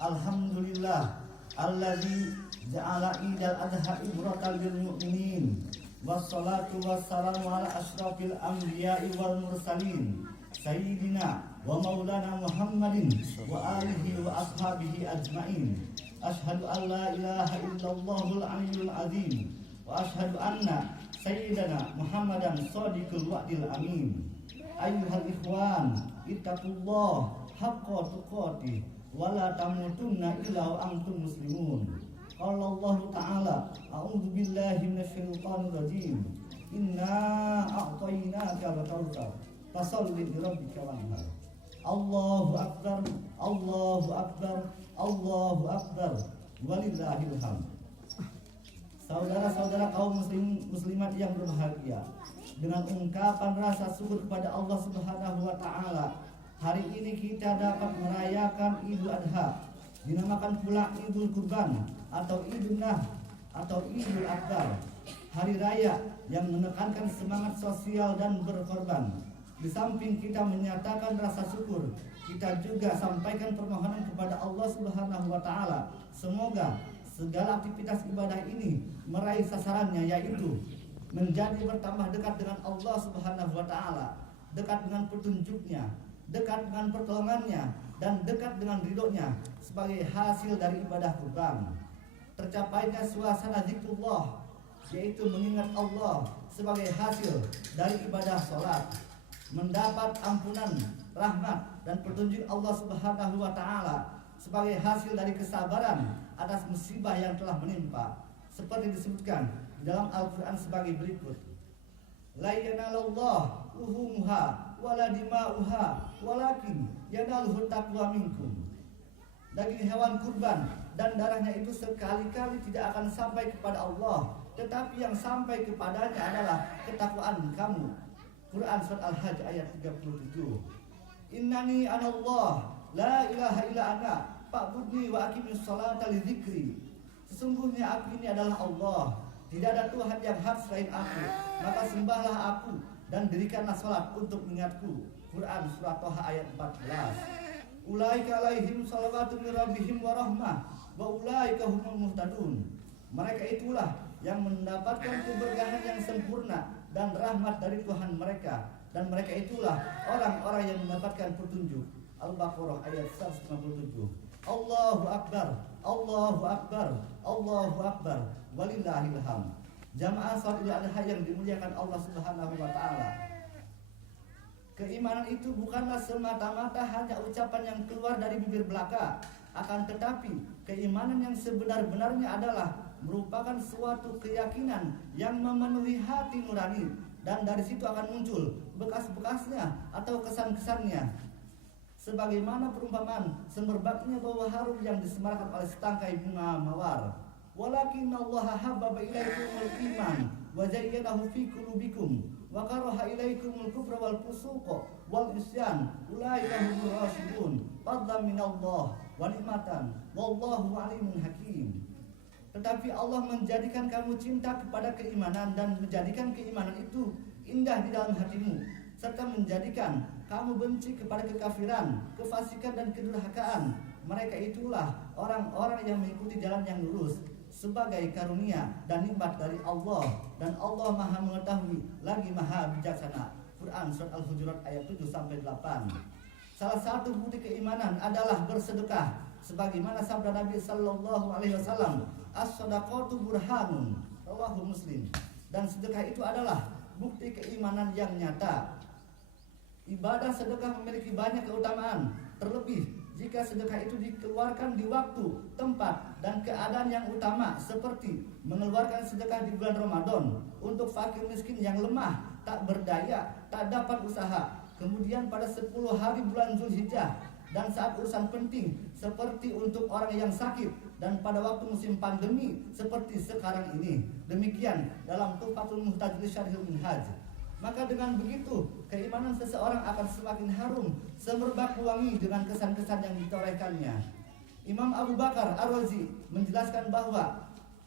Alhamdulillah alladzi ja'ala idal adha ibratan lil mu'minin wassalatu wassalamu ala asyrafil anbiya'i wal mursalin sayyidina wa maulana Muhammadin wa alihi wa ashabihi ajma'in. Ashhadu an la ilaha illallahul aliyyul azim wa ashhadu anna sayyidana Muhammadan shadiqul wa'dil amin. Ayyuhal ikhwan, ittaqullah haqqa tuqatih wala tamutunna illa wa antum muslimun. Qala Allah Ta'ala, a'udzu billahi minasyaitonir rajim. Inna a'tainaka al-kautsar fasholli li rabbika wanhar. Allahu akbar, Allahu akbar, Allahu akbar, walillahil hamd. Saudara-saudara kaum muslimat yang berbahagia, dengan ungkapan rasa syukur kepada Allah Subhanahu wa taala, hari ini kita dapat merayakan Idul Adha, dinamakan pula Idul Kurban atau Idul Nah atau Idul Akbar, hari raya yang menekankan semangat sosial dan berkorban. Di samping kita menyatakan rasa syukur, kita juga sampaikan permohonan kepada Allah Subhanahu wa taala, semoga segala aktivitas ibadah ini meraih sasarannya, yaitu menjadi bertambah dekat dengan Allah Subhanahu wa taala, dekat dengan petunjuknya, dekat dengan pertolongannya, dan dekat dengan ridhonya sebagai hasil dari ibadah kurban. Tercapainya suasana zikrullah, yaitu mengingat Allah sebagai hasil dari ibadah sholat, mendapat ampunan, rahmat, dan petunjuk Allah Subhanahu wa taala sebagai hasil dari kesabaran atas musibah yang telah menimpa, seperti disebutkan di dalam Al-Quran sebagai berikut: La yanalallah luhumuha wala dima'uha walakin yanaluhu taqwa minkum. Daging hewan kurban dan darahnya itu sekali-kali tidak akan sampai kepada Allah, tetapi yang sampai kepadanya adalah ketakwaan kamu. Quran surat Al-Hajj ayat 37. Innani anallah la ilaha illa ana fa'budni wa aqimis sholata li dzikri. Sesungguhnya aku ini adalah Allah, tidak ada Tuhan yang hak selain aku, maka sembahlah aku dan dirikanlah salat untuk mengingatku. Quran surah Toha ayat 14. Ulaika alaihim shalawatu mir rabbihim wa rahmah wa ulaika humul muhtadun. Mereka itulah yang mendapatkan keberkahan yang sempurna dan rahmat dari Tuhan mereka, dan mereka itulah orang-orang yang mendapatkan petunjuk. Al-Baqarah ayat 157. Allahu akbar, Allahu akbar, Allahu akbar, walillahil hamd. Jamaah salat Idul Adha yang dimuliakan Allah Subhanahu wa taala, keimanan itu bukanlah semata-mata hanya ucapan yang keluar dari bibir belaka, akan tetapi keimanan yang sebenar-benarnya adalah merupakan suatu keyakinan yang memenuhi hati nurani, dan dari situ akan muncul bekas-bekasnya atau kesan-kesannya. Sebagaimana perumpamaan semerbaknya bau harum yang disemarkan oleh setangkai bunga mawar. Walakinnallaha habbaba ilaikumul iman wa zayyanahu fi qulubikum wa karaha ilaikumul kufra wal fusuqa wal isyan ulaika humur rasyidun fadlan minallah wa ni'matan wallahu alimun hakim. Tetapi Allah menjadikan kamu cinta kepada keimanan dan menjadikan keimanan itu indah di dalam hatimu, serta menjadikan kamu benci kepada kekafiran, kefasikan, dan kedurhakaan. Mereka itulah orang-orang yang mengikuti jalan yang lurus sebagai karunia dan nikmat dari Allah, dan Allah Maha mengetahui lagi Maha bijaksana. Quran surat Al-Hujurat ayat 7-8. Salah satu bukti keimanan adalah bersedekah, sebagaimana sabda Nabi sallallahu alaihi wasallam, as-shadaqatu burhanun, rawahu Muslim. Dan sedekah itu adalah bukti keimanan yang nyata. Ibadah sedekah memiliki banyak keutamaan, terlebih jika sedekah itu dikeluarkan di waktu, tempat, dan keadaan yang utama, seperti mengeluarkan sedekah di bulan Ramadan untuk fakir miskin yang lemah, tak berdaya, tak dapat usaha, kemudian pada 10 hari bulan Zulhijjah, dan saat urusan penting seperti untuk orang yang sakit, dan pada waktu musim pandemi seperti sekarang ini. Demikian dalam Tuhfatul Muhtaj Syarhil Minhaj. Maka dengan begitu, keimanan seseorang akan semakin harum, semerbak wangi dengan kesan-kesan yang ditorehkannya. Imam Abu Bakar Ar-Razi menjelaskan bahwa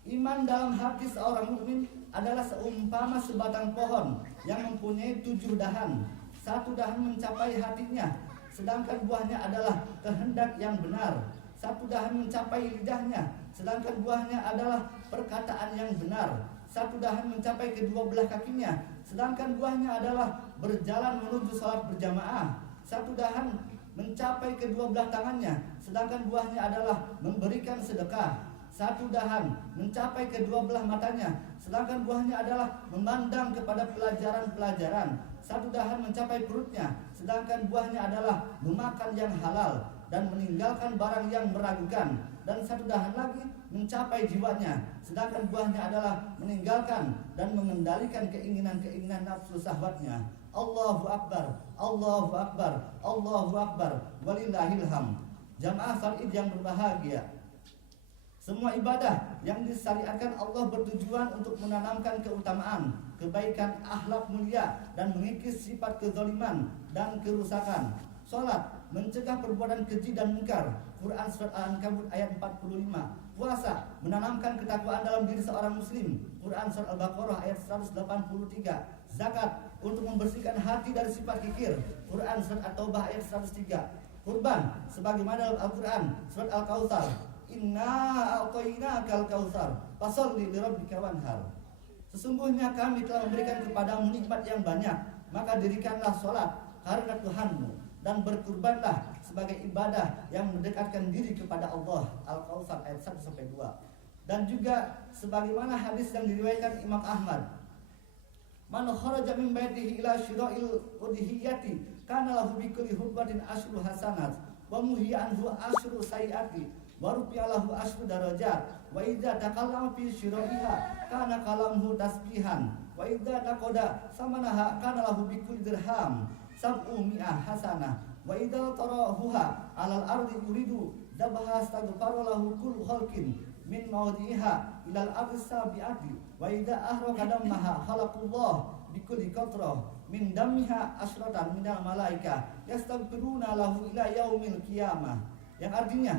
iman dalam hati seorang mukmin adalah seumpama sebatang pohon yang mempunyai 7 dahan. Satu dahan mencapai hatinya, sedangkan buahnya adalah kehendak yang benar. Satu dahan mencapai lidahnya, sedangkan buahnya adalah perkataan yang benar. Satu dahan mencapai kedua belah kakinya, sedangkan buahnya adalah berjalan menuju salat berjamaah. Satu dahan mencapai kedua belah tangannya, sedangkan buahnya adalah memberikan sedekah. Satu dahan mencapai kedua belah matanya, sedangkan buahnya adalah memandang kepada pelajaran-pelajaran. Satu dahan mencapai perutnya, sedangkan buahnya adalah memakan yang halal dan meninggalkan barang yang meragukan. Dan satu dahan lagi mencapai jiwanya, sedangkan buahnya adalah meninggalkan dan mengendalikan keinginan-keinginan nafsu syahwatnya. Allahu Akbar, Allahu Akbar, Allahu Akbar, walillahil hamd. Jamaah salat Id yang berbahagia, semua ibadah yang disyariatkan Allah bertujuan untuk menanamkan keutamaan, kebaikan, akhlak mulia, dan mengikis sifat kezaliman dan kerusakan. Salat mencegah perbuatan keji dan mungkar. Quran surat Al-Ankabut ayat 45. Puasa menanamkan ketakwaan dalam diri seorang muslim. Quran surat Al-Baqarah ayat 183. Zakat untuk membersihkan hati dari sifat kikir. Quran surat At-Taubah ayat 103. Kurban sebagaimana dalam Al-Quran surat Al-Kautsar, Inna a'tainakal kautsar fasholli lirabbika wanhar. Sesungguhnya kami telah memberikan kepadamu nikmat yang banyak, maka dirikanlah sholat karena Tuhanmu dan berkurbanlah sebagai ibadah yang mendekatkan diri kepada Allah. Al-Kautsar ayat 1-2. Dan juga sebagaimana hadis yang diriwayatkan Imam Ahmad, man kharaja min baitihi ila syira'il udhiyati kana lahu bi kulli hubbatin asyru hasanat wa muhiya anhu asyru sayiati wa rufi'alahu asyru darajat wa idza takallama fi syira'iha kana kalamuhu tasbihan wa idza taqada samanaha kana lahu bi kulli dirham sab'u mi'ah hasanah wa idza tarahuha 'alal ardi yuridu dabha astaghfara lahu kullu khalqin min mawdi'iha ilal ardi sabi'ati wa idza ahraka dammaha khalaqullah bikulli qatrah min dammiha asyratan minal malaika yastaghfiruna lahu ila yaumil qiyamah. Yang artinya,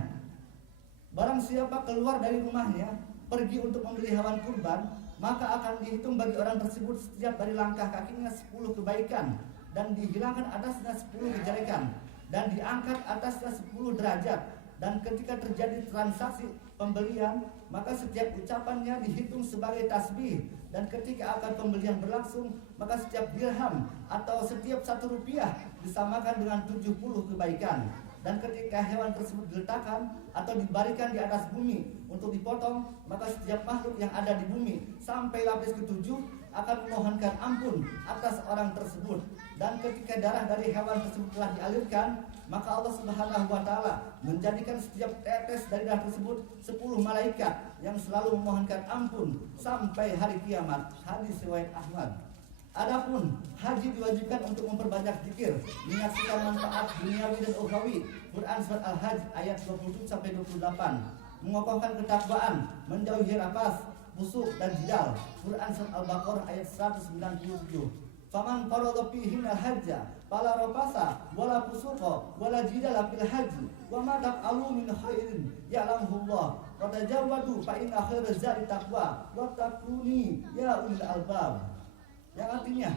barang siapa keluar dari rumahnya pergi untuk membeli hewan kurban, maka akan dihitung bagi orang tersebut setiap dari langkah kakinya 10 kebaikan dan dihilangkan atasnya 10 kejelekan dan diangkat atasnya 10 derajat. Dan ketika terjadi transaksi pembelian, maka setiap ucapannya dihitung sebagai tasbih. Dan ketika akan pembelian berlangsung, maka setiap dirham atau setiap 1 rupiah disamakan dengan 70 kebaikan. Dan ketika hewan tersebut diletakkan atau dibarikan di atas bumi untuk dipotong, maka setiap makhluk yang ada di bumi sampai lapis ke-7 akan memohonkan ampun atas orang tersebut. Dan ketika darah dari hewan tersebut telah dialirkan, maka Allah Subhanahu wa Ta'ala menjadikan setiap tetes dari darah tersebut 10 malaikat yang selalu memohonkan ampun sampai hari kiamat. Hadis riwayat Ahmad. Adapun haji diwajibkan untuk memperbanyak zikir, menyaksikan manfaat duniawi dan ukhrawi. Quran surat Al-Hajj ayat 27-28. Mengokohkan ketakwaan, menjauhi rapas, busuk dan jidal. Quran surat Al-Baqarah ayat 197. Faman farada fihi al-hajja fala rafasa wala fusuqa wala jidala fil haji wa ma taf'alu min khairin ya'lamuhu Allah wa tajawwadu fa inna khairaz zadi taqwa wa taquni ya ulil albab. Yang artinya,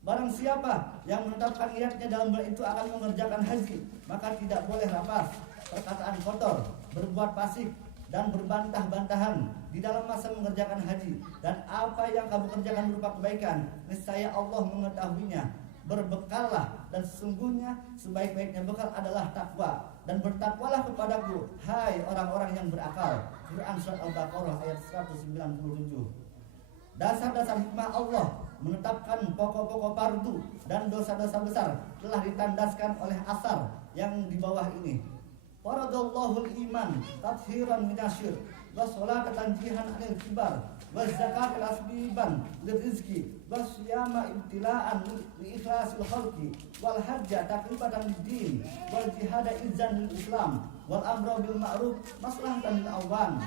barang siapa yang menetapkan niatnya dalam bulan itu akan mengerjakan haji, maka tidak boleh rapas, perkataan kotor, berbuat fasik dan berbantah-bantahan di dalam masa mengerjakan haji. Dan apa yang kamu kerjakan berupa kebaikan, niscaya Allah mengetahuinya. Berbekallah, dan sesungguhnya sebaik-baiknya bekal adalah takwa, dan bertakwalah kepadaku, hai orang-orang yang berakal. Quran surat Al-Baqarah ayat 197. Dasar-dasar hikmah Allah menetapkan pokok-pokok fardu dan dosa-dosa besar telah ditandaskan oleh asar yang di bawah ini. Faradallahu al-iman tatshiran minasyir wa salata tanjihan anil kibar wa zakat asbiban lirizki wa siyama ibtila'an li ikhlasil khalqi wal hajja taqribatan lid-din wal jihada izzan lil islam wal amra bil ma'ruf maslahatan lil awan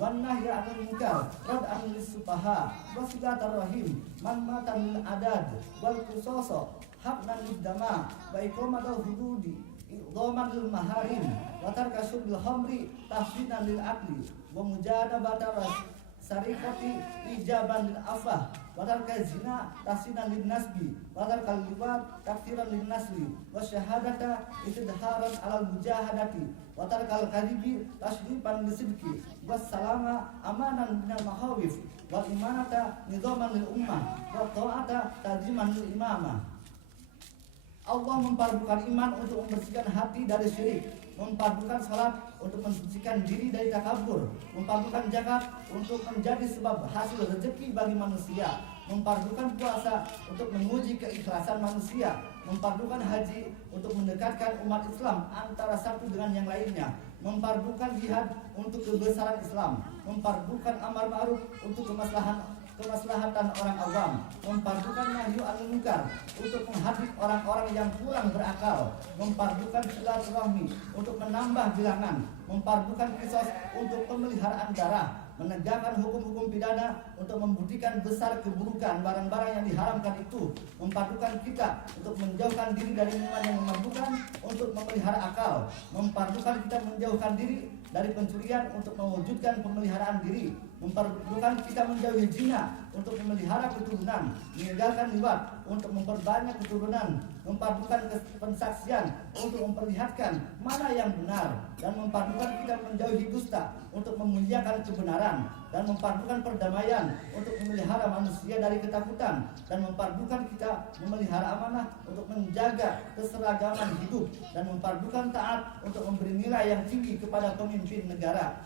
wan nahya 'anil munkar rad'an lis sufaha wa silatar rahim man matan lil adad wal qisasa haqnan lid dama wa iqamatul hududi idhaman lil maharim wa tarka syurbil khamri tahsinan lil aqli wa mujadabatar sarikati ijaban lil afah wa tarkal zina tahsinan lin nasbi wa tarkal liwat takfiran lin nasli wa syahadata istidharan alal mujahadati wa tarkal kadhibi tashrifan lisidqi was salama amanan minal mahawif wal imanata nizaman lil ummah wa ta'ata tajiman lil imamah. Allah mempardukan iman untuk membersihkan hati dari syirik, mempardukan salat untuk mensucikan diri dari takabur, mempardukan zakat untuk menjadi sebab hasil rezeki bagi manusia, mempardukan puasa untuk menguji keikhlasan manusia, mempardukan haji untuk mendekatkan umat Islam antara satu dengan yang lainnya, mempardukan jihad untuk kebesaran Islam, mempardukan amar ma'ruf untuk kemaslahatan orang awam, mempardukan nahyu anil munkar untuk menghadik orang-orang yang kurang berakal, mempardukan silaturahmi untuk menambah bilangan, mempardukan qisas untuk pemeliharaan darah, menegakkan hukum-hukum pidana untuk membuktikan besar keburukan barang-barang yang diharamkan itu, mempardukan kita untuk menjauhkan diri dari minuman yang memabukkan untuk memelihara akal, mempardukan kita menjauhkan diri dari pencurian untuk mewujudkan pemeliharaan diri, memperlukan kita menjauhi zina untuk memelihara keturunan, meninggalkan liwat untuk memperbanyak keturunan, mempardukan pensaksian untuk memperlihatkan mana yang benar, dan mempardukan kita menjauhi dusta untuk memuliakan kebenaran, dan mempardukan perdamaian untuk memelihara manusia dari ketakutan, dan mempardukan kita memelihara amanah untuk menjaga keseragaman hidup, dan mempardukan taat untuk memberi nilai yang tinggi kepada pemimpin negara.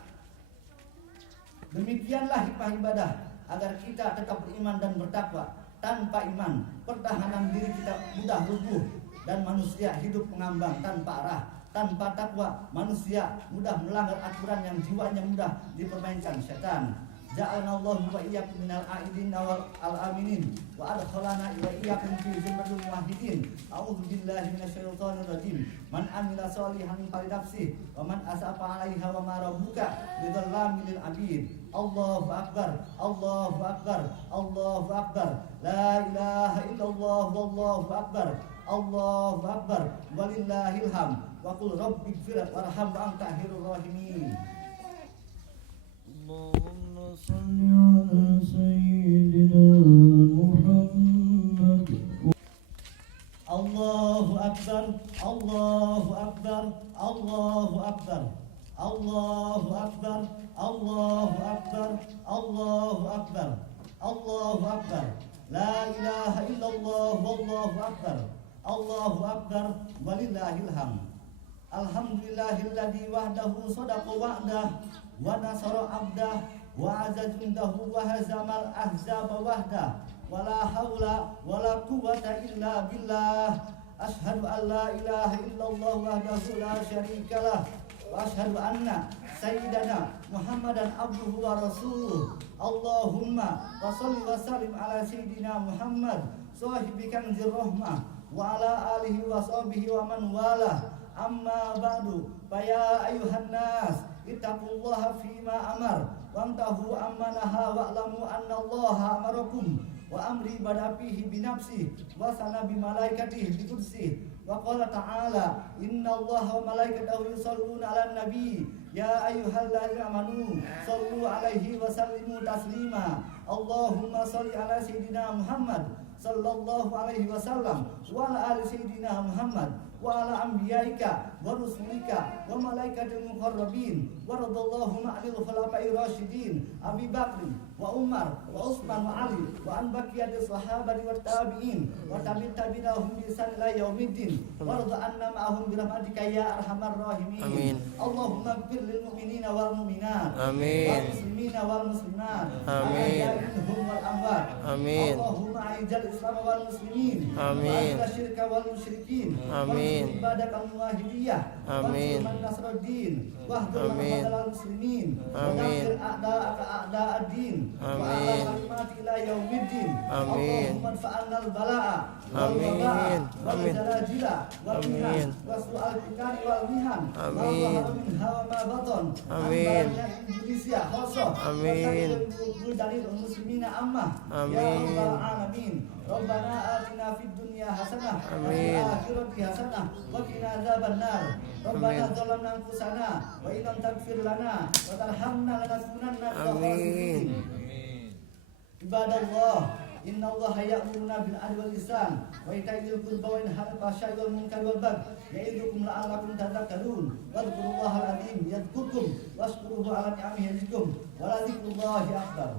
Demikianlah hikmah ibadah agar kita tetap beriman dan bertakwa. Tanpa iman, pertahanan diri kita mudah rubuh dan manusia hidup mengambang tanpa arah. Tanpa takwa, manusia mudah melanggar aturan yang jiwanya mudah dipermainkan setan. Ja'alnallahu wa iyyakum minal a'idin wal aminin wa adkhalana wa iyyakum fi zumratil muwahhidin. A'udzu billahi minasyaitonir rajim. Man amila sholihan falinafsihi wa man asafa 'alaiha wa ma rabbuka bidzallamin lil 'abid. Allahu akbar, Allahu akbar, Allahu akbar. La ilaha illallah wallahu akbar. Allahu akbar walillahil hamd. Wa qul rabbighfir warham wa anta khairur rahimin. Allahumma salli ala sayyidina Muhammad. Allahu akbar, Allahu akbar, Allahu akbar. Allahu akbar, Allahu akbar, Allahu akbar. Allahu akbar. La ilaha illallah wallahu akbar. Allahu akbar walillahil hamd. Alhamdulillahilladzi wahdahu sadaqa wa'dah wa nasara 'abdah wa 'azza jundahu wa hazamal ahzaba wahdah wa la haula wa la quwwata illa billah. Asyhadu an la ilaha illallah wahdahu la syarikalah wa asyhadu anna sayyidana Muhammadan abduhu wa rasuluh. Allahumma wa shalli wa sallim ala sayyidina Muhammad sahibi kanzir rahmah wa ala alihi wa sahbihi wa man walah. Amma ba'du, faya ayuhan nas ittaqullaha fima amar wamtahu amma naha wa'lamu anna allaha amarakum wa amri badafihi binafsi wa sana bimalaikatihi bikursi wa qala ta'ala inna allaha wa malaikatahu yusalluna ala nabi ya ayyuhalladzina amanu sallu alaihi wa sallimu taslima. Allahumma salli ala sayyidina Muhammad sallallahu alaihi wasallam wa ala ali sayyidina Muhammad wa ala anbiyaika wa rusulika wa malaikatil muqarrabin wa radallahu ma'anil khulafa'ir rasyidin Abi Bakr wa Umar wa Utsman wa Ali wa an baqiyatis sahabati wat tabi'in wa tabi'inahum bi ihsan ila yaumiddin wa radha anna ma'ahum bi rahmatika ya arhamar rahimin. Amin. Allahumma ighfir lil mu'minina wal mu'minat. Amin. Wal muslimina wal muslimat. Amin. Wal amwat. Amin. Allahumma a'izal Islam wal muslimin. Amin. Wa syirka wal musyrikin. Amin. Ibadah kaum wahidiyah. Amin. Man nasruddin wahdul al muslimin. Amin. A'da ad-din. Amin. Wa kalimati ila yaumiddin. Amin. Allahumma fa'alna al-bala'a. Amin. Wal jalajila wal mihan wa su'al fikari wal mihan. Amin. Wa minha wa ma baton. Amin. Indonesia khassa. Amin. Dalil muslimina ammah. Ya rabbal alamin. Rabbana atina fid dunya hasanah wa fil Amin. akhirati hasanah wa qina adzabannar. Rabbana Amin. zalamna anfusana wa in lam taghfir lana wa tarhamna lanakunanna minal Amin. khasirin. Ibadallah, inna Allah ya'muruna bil adli wal ihsan wa ita'i dzil qurba wa yanha 'anil fahsya'i wal munkari wal baghi ya'idukum la'allakum tadhakkarun. Wadhkurullaha al-'azim yadhkurkum washkuruhu 'ala ni'amihi yazidkum wa la dzikrullahi akbar.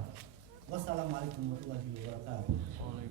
Wassalamualaikum warahmatullahi wabarakatuh.